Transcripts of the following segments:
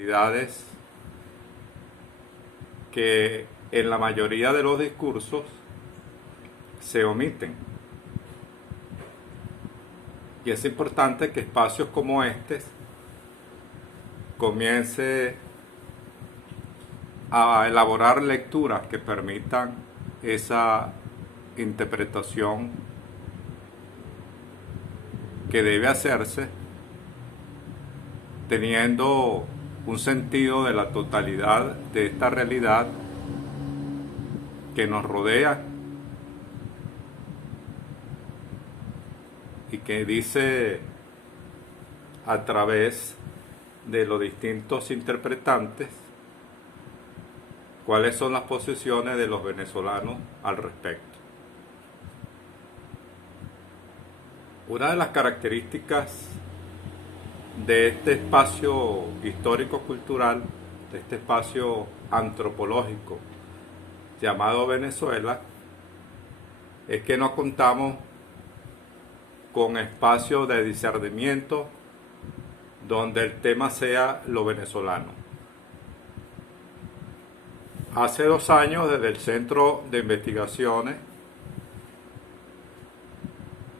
realidades que en la mayoría de los discursos se omiten. Y es importante que espacios como este comience a elaborar lecturas que permitan esa interpretación que debe hacerse teniendo un sentido de la totalidad de esta realidad que nos rodea y que dice a través de los distintos interpretantes cuáles son las posiciones de los venezolanos al respecto. Una de las características de este espacio histórico-cultural, de este espacio antropológico llamado Venezuela, es que no contamos con espacios de discernimiento donde el tema sea lo venezolano. Hace 2 años, desde el Centro de Investigaciones,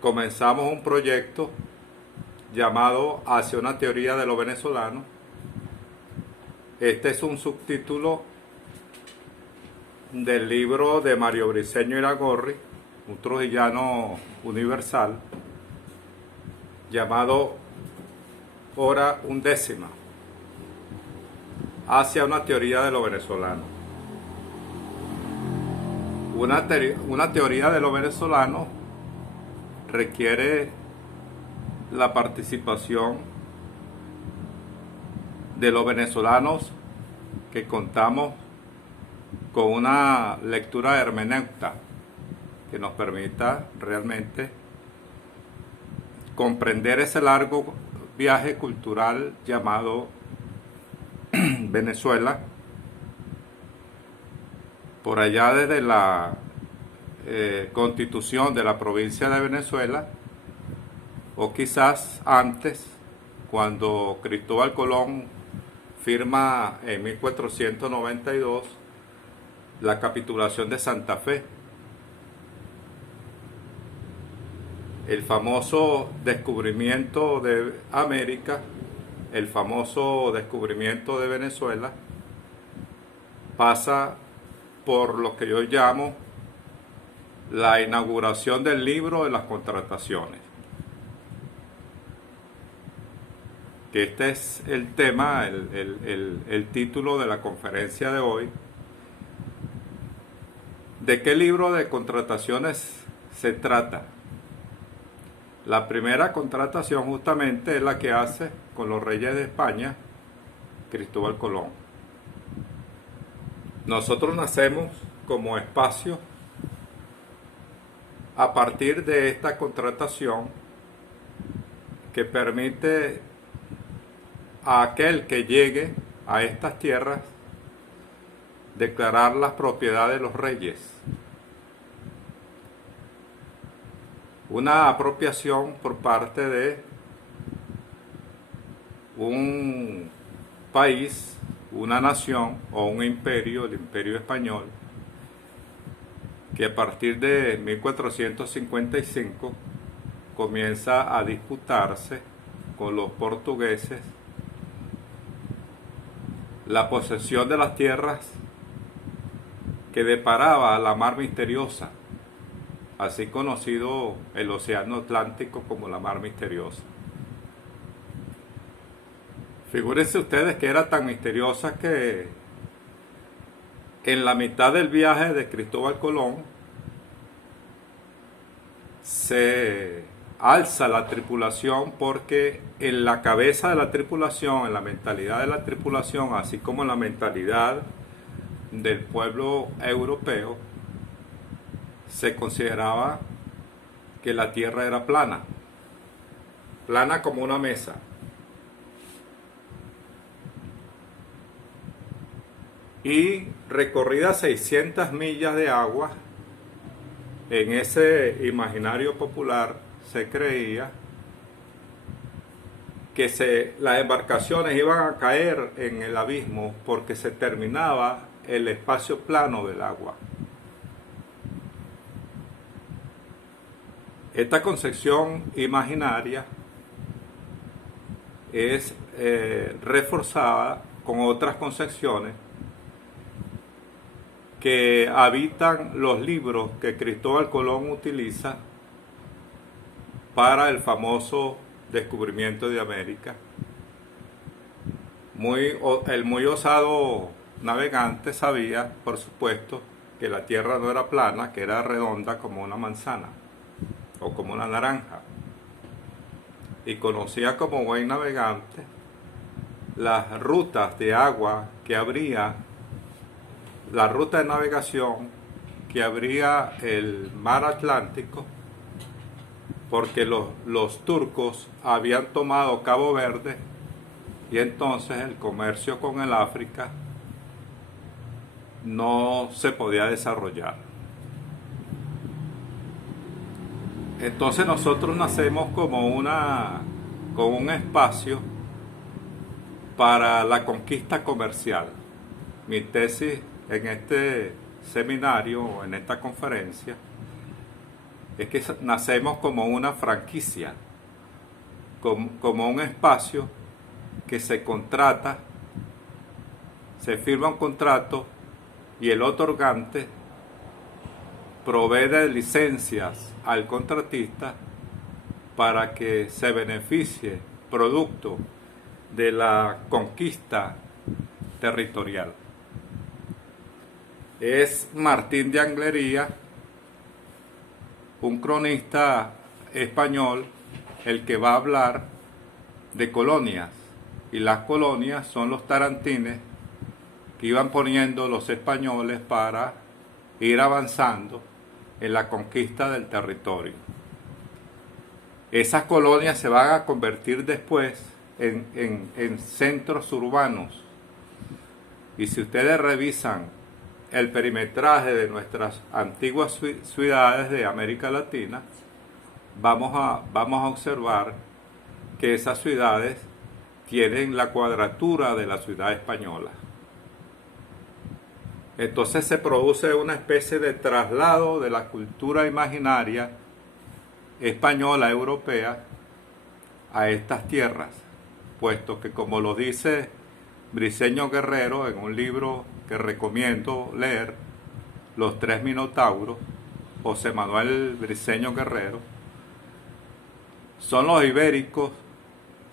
comenzamos un proyecto llamado Hacia una teoría de lo venezolano. Este es un subtítulo del libro de Mario Briceño Iragorri, un trujillano universal, llamado Hora Undécima, hacia una teoría de lo venezolano. Una teoría de lo venezolano requiere la participación de los venezolanos que contamos con una lectura hermenéutica que nos permita realmente comprender ese largo viaje cultural llamado Venezuela, por allá desde la constitución de la provincia de Venezuela, o quizás antes, cuando Cristóbal Colón firma en 1492 la capitulación de Santa Fe, el famoso descubrimiento de América, el famoso descubrimiento de Venezuela, pasa por lo que yo llamo la inauguración del libro de las contrataciones. Que este es el tema, el título de la conferencia de hoy. ¿De qué libro de contrataciones se trata? La primera contratación justamente es la que hace con los reyes de España Cristóbal Colón. Nosotros nacemos como espacio a partir de esta contratación que permite a aquel que llegue a estas tierras declarar las propiedades de los reyes. Una apropiación por parte de un país, una nación o un imperio, el Imperio Español, que a partir de 1455 comienza a disputarse con los portugueses la posesión de las tierras que deparaba la mar misteriosa, así conocido el océano Atlántico como la mar misteriosa. Figúrense ustedes que era tan misteriosa que en la mitad del viaje de Cristóbal Colón se alza la tripulación, porque en la cabeza de la tripulación, en la mentalidad de la tripulación, así como en la mentalidad del pueblo europeo, se consideraba que la tierra era plana, plana como una mesa. Y recorridas 600 millas de agua, en ese imaginario popular se creía las embarcaciones iban a caer en el abismo porque se terminaba el espacio plano del agua. Esta concepción imaginaria es reforzada con otras concepciones que habitan los libros que Cristóbal Colón utiliza para el famoso descubrimiento de América. El muy osado navegante sabía, por supuesto, que la tierra no era plana, que era redonda como una manzana o como una naranja. Y conocía como buen navegante las rutas de agua que abría, la ruta de navegación que abría el mar Atlántico, porque los turcos habían tomado Cabo Verde y entonces el comercio con el África no se podía desarrollar. Entonces nosotros nacemos como un espacio para la conquista comercial. Mi tesis en este seminario o en esta conferencia es que nacemos como una franquicia, como un espacio que se contrata, se firma un contrato y el otorgante provee de licencias al contratista para que se beneficie producto de la conquista territorial. Es Martín de Anglería, un cronista español, el que va a hablar de colonias, y las colonias son los tarantines que iban poniendo los españoles para ir avanzando en la conquista del territorio. Esas colonias se van a convertir después en centros urbanos, y si ustedes revisan el perimetraje de nuestras antiguas ciudades de América Latina, vamos a observar que esas ciudades tienen la cuadratura de la ciudad española. Entonces se produce una especie de traslado de la cultura imaginaria española, europea, a estas tierras, puesto que, como lo dice Briceño Guerrero en un libro que recomiendo leer, Los Tres Minotauros, José Manuel Briceño Guerrero, son los ibéricos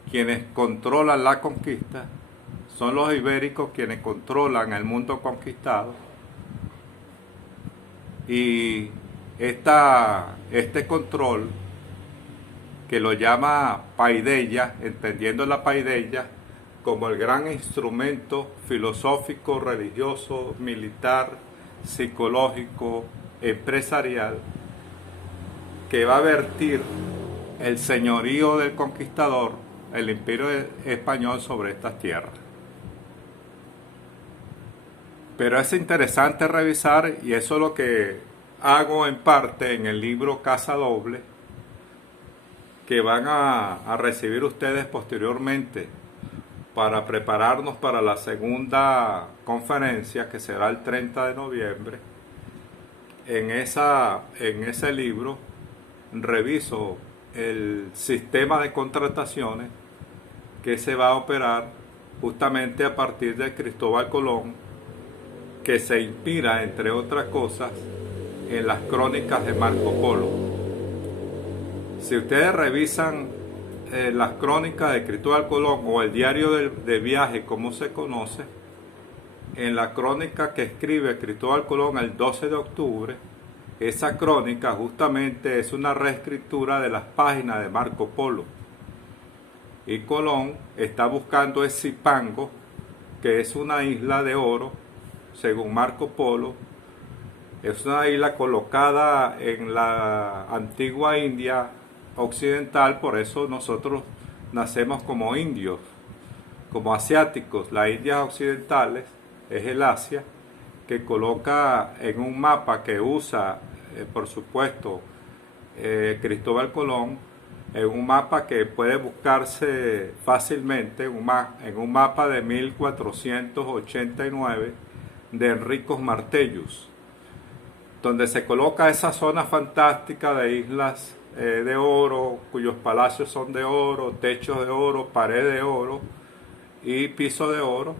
quienes controlan la conquista, son los ibéricos quienes controlan el mundo conquistado, y este control, que lo llama paideia, entendiendo la paideia como el gran instrumento filosófico, religioso, militar, psicológico, empresarial, que va a vertir el señorío del conquistador, el imperio español, sobre estas tierras. Pero es interesante revisar, y eso es lo que hago en parte en el libro Casa Doble, que van a recibir ustedes posteriormente para prepararnos para la segunda conferencia, que será el 30 de noviembre. En ese libro reviso el sistema de contrataciones que se va a operar justamente a partir de Cristóbal Colón, que se inspira, entre otras cosas, en las crónicas de Marco Polo. Si ustedes revisan las crónicas de Cristóbal Colón, o el diario de viaje como se conoce, en la crónica que escribe Cristóbal Colón el 12 de octubre, esa crónica justamente es una reescritura de las páginas de Marco Polo. Y Colón está buscando ese Zipango, que es una isla de oro, según Marco Polo. Es una isla colocada en la antigua India occidental, por eso nosotros nacemos como indios, como asiáticos. Las Indias occidentales es el Asia, que coloca en un mapa que usa, por supuesto, Cristóbal Colón, en un mapa que puede buscarse fácilmente, en un mapa de 1489 de Enricos Martellus, donde se coloca esa zona fantástica de islas de oro, cuyos palacios son de oro, techos de oro, pared de oro y piso de oro.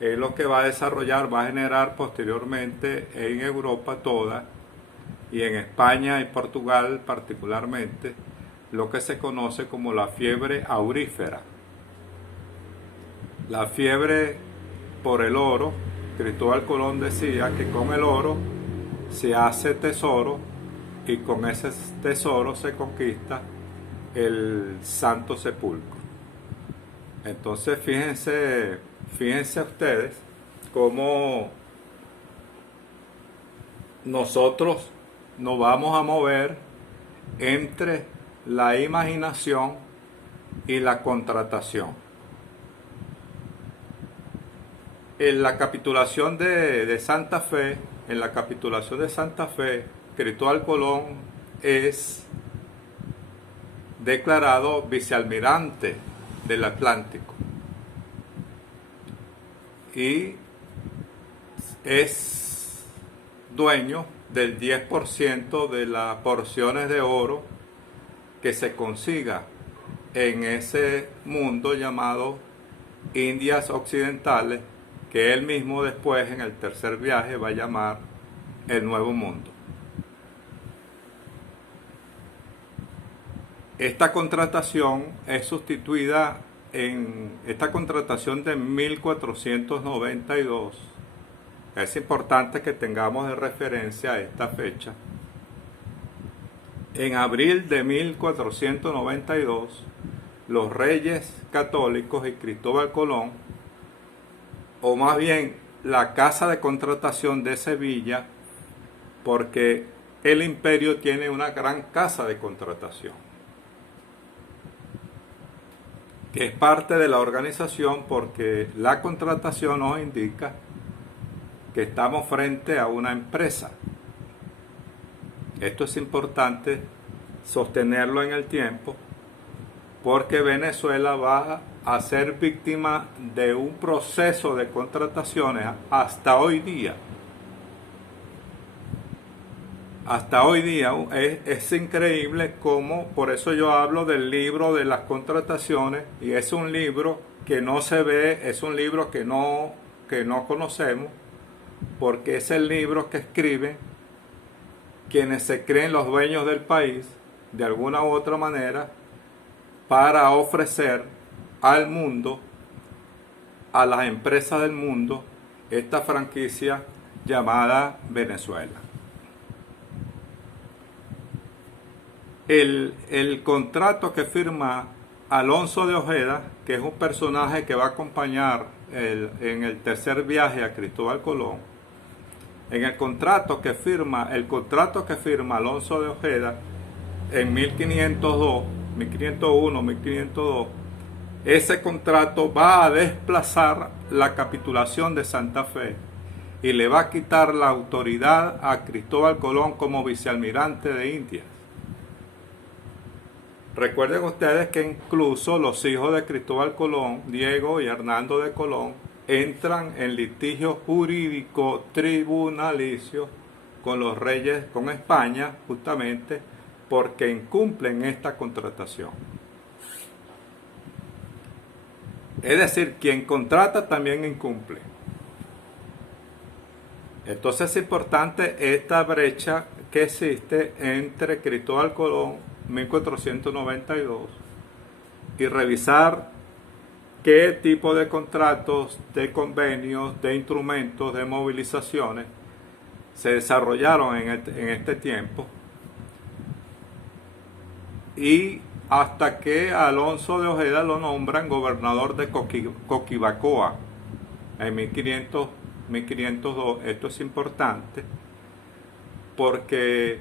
Es lo que va a desarrollar, va a generar posteriormente en Europa toda y en España y Portugal particularmente lo que se conoce como la fiebre aurífera. La fiebre por el oro. Cristóbal Colón decía que con el oro se hace tesoro y con ese tesoro se conquista el Santo Sepulcro. Entonces fíjense ustedes cómo nosotros nos vamos a mover entre la imaginación y la contratación. En la capitulación de Santa Fe, Cristóbal Colón es declarado vicealmirante del Atlántico y es dueño del 10% de las porciones de oro que se consiga en ese mundo llamado Indias Occidentales, que él mismo después en el tercer viaje va a llamar el Nuevo Mundo. Esta contratación es sustituida en esta contratación de 1492. Es importante que tengamos de referencia esta fecha. En abril de 1492, los reyes católicos y Cristóbal Colón, o más bien la Casa de Contratación de Sevilla, porque el imperio tiene una gran casa de contratación, que es parte de la organización, porque la contratación nos indica que estamos frente a una empresa. Esto es importante sostenerlo en el tiempo, porque Venezuela va a ser víctima de un proceso de contrataciones hasta hoy día. Hasta hoy día es increíble cómo, por eso yo hablo del libro de las contrataciones, y es un libro que no se ve, es un libro que no conocemos, porque es el libro que escriben quienes se creen los dueños del país, de alguna u otra manera, para ofrecer al mundo, a las empresas del mundo, esta franquicia llamada Venezuela. El contrato que firma Alonso de Ojeda, que es un personaje que va a acompañar en el tercer viaje a Cristóbal Colón, en el contrato que firma Alonso de Ojeda en 1502, ese contrato va a desplazar la capitulación de Santa Fe y le va a quitar la autoridad a Cristóbal Colón como vicealmirante de Indias. Recuerden ustedes que incluso los hijos de Cristóbal Colón, Diego y Hernando de Colón, entran en litigio jurídico tribunalicio con los reyes, con España, justamente porque incumplen esta contratación. Es decir, quien contrata también incumple. Entonces es importante esta brecha que existe entre Cristóbal Colón, 1492, y revisar qué tipo de contratos, de convenios, de instrumentos, de movilizaciones se desarrollaron en este tiempo, y hasta que Alonso de Ojeda lo nombran gobernador de Coquibacoa en 1502. Esto es importante porque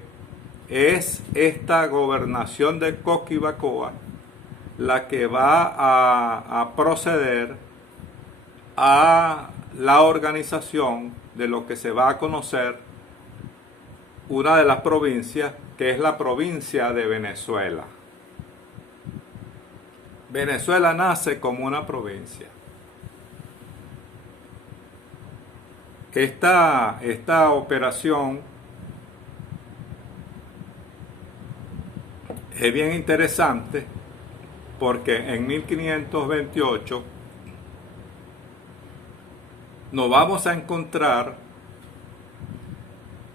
es esta gobernación de Coquibacoa la que va a proceder a la organización de lo que se va a conocer una de las provincias, que es la provincia de Venezuela. Venezuela nace como una provincia. Esta operación es bien interesante porque en 1528 nos vamos a encontrar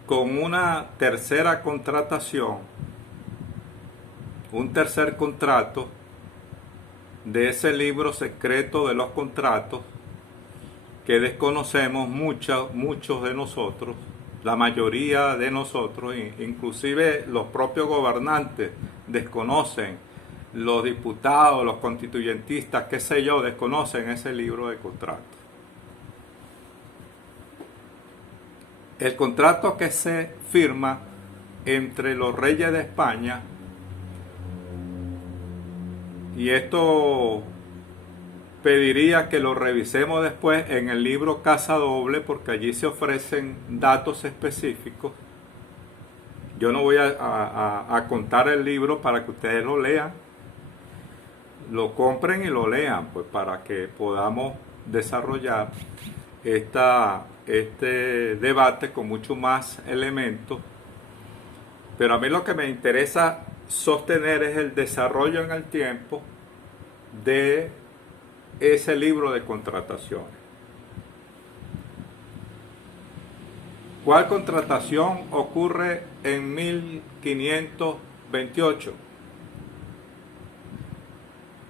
con una tercera contratación, un tercer contrato de ese libro secreto de los contratos que desconocemos muchos de nosotros, la mayoría de nosotros, inclusive los propios gobernantes desconocen, los diputados, los constituyentistas, qué sé yo, desconocen ese libro de contratos. El contrato que se firma entre los reyes de España, y esto pediría que lo revisemos después en el libro Casa Doble, porque allí se ofrecen datos específicos. Yo no voy a contar el libro para que ustedes lo lean, lo compren y lo lean, pues para que podamos desarrollar este debate con mucho más elementos. Pero a mí lo que me interesa sostener es el desarrollo en el tiempo de ese libro de contrataciones. ¿Cuál contratación ocurre en 1528?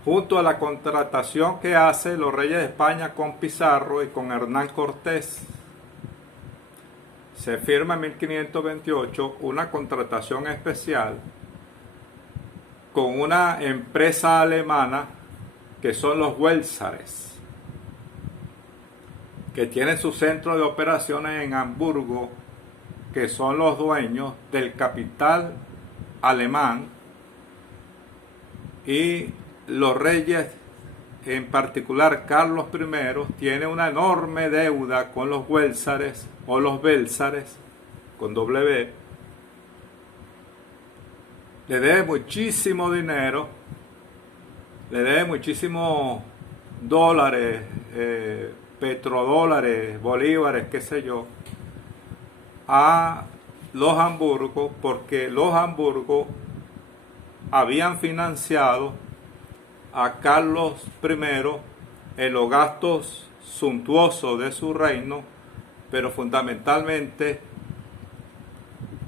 Junto a la contratación que hacen los reyes de España con Pizarro y con Hernán Cortés, se firma en 1528 una contratación especial con una empresa alemana que son los Welsares, que tienen su centro de operaciones en Hamburgo, que son los dueños del capital alemán, y los reyes, en particular Carlos I, tiene una enorme deuda con los Welsares o los Belsares, con W. Le debe muchísimo dinero, le debe muchísimos dólares, petrodólares, bolívares, qué sé yo, a los Hamburgos, porque los Hamburgos habían financiado a Carlos I en los gastos suntuosos de su reino, pero fundamentalmente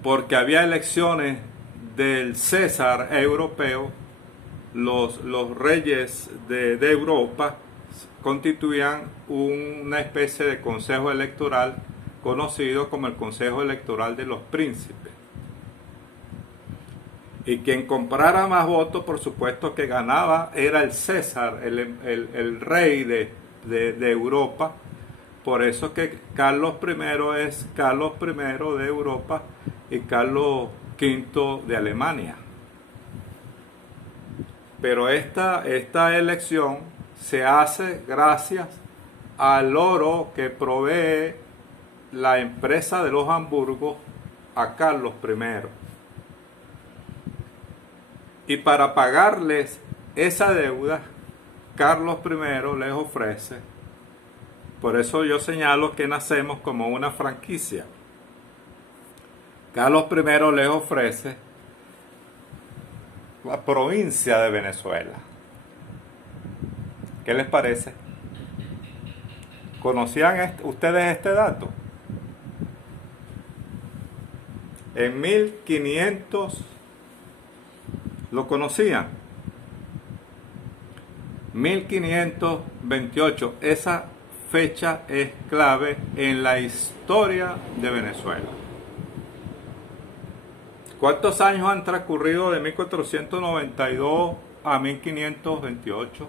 porque había elecciones del César europeo. Los reyes de Europa constituían una especie de consejo electoral conocido como el Consejo Electoral de los Príncipes. Y quien comprara más votos, por supuesto que ganaba, era el César, el rey de Europa. Por eso que Carlos I es Carlos I de Europa y Carlos V de Alemania. Pero esta elección se hace gracias al oro que provee la empresa de los Hamburgos a Carlos I. Y para pagarles esa deuda, Carlos I les ofrece, por eso yo señalo que nacemos como una franquicia. Carlos I les ofrece la provincia de Venezuela. ¿Qué les parece? ¿Conocían ustedes este dato? En 1500 lo conocían. 1528, esa fecha es clave en la historia de Venezuela. ¿Cuántos años han transcurrido de 1492 a 1528?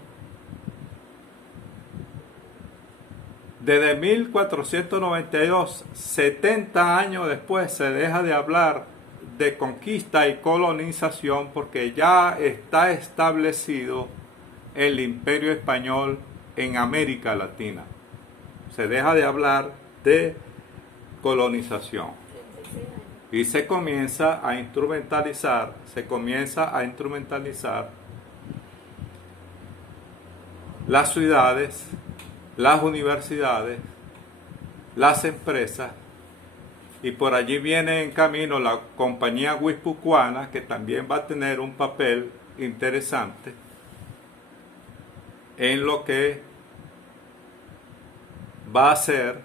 Desde 1492, 70 años después, se deja de hablar de conquista y colonización porque ya está establecido el Imperio Español en América Latina. Se deja de hablar de colonización y se comienza a instrumentalizar las ciudades, las universidades, las empresas, y por allí viene en camino la compañía guipuzcoana, que también va a tener un papel interesante en lo que va a ser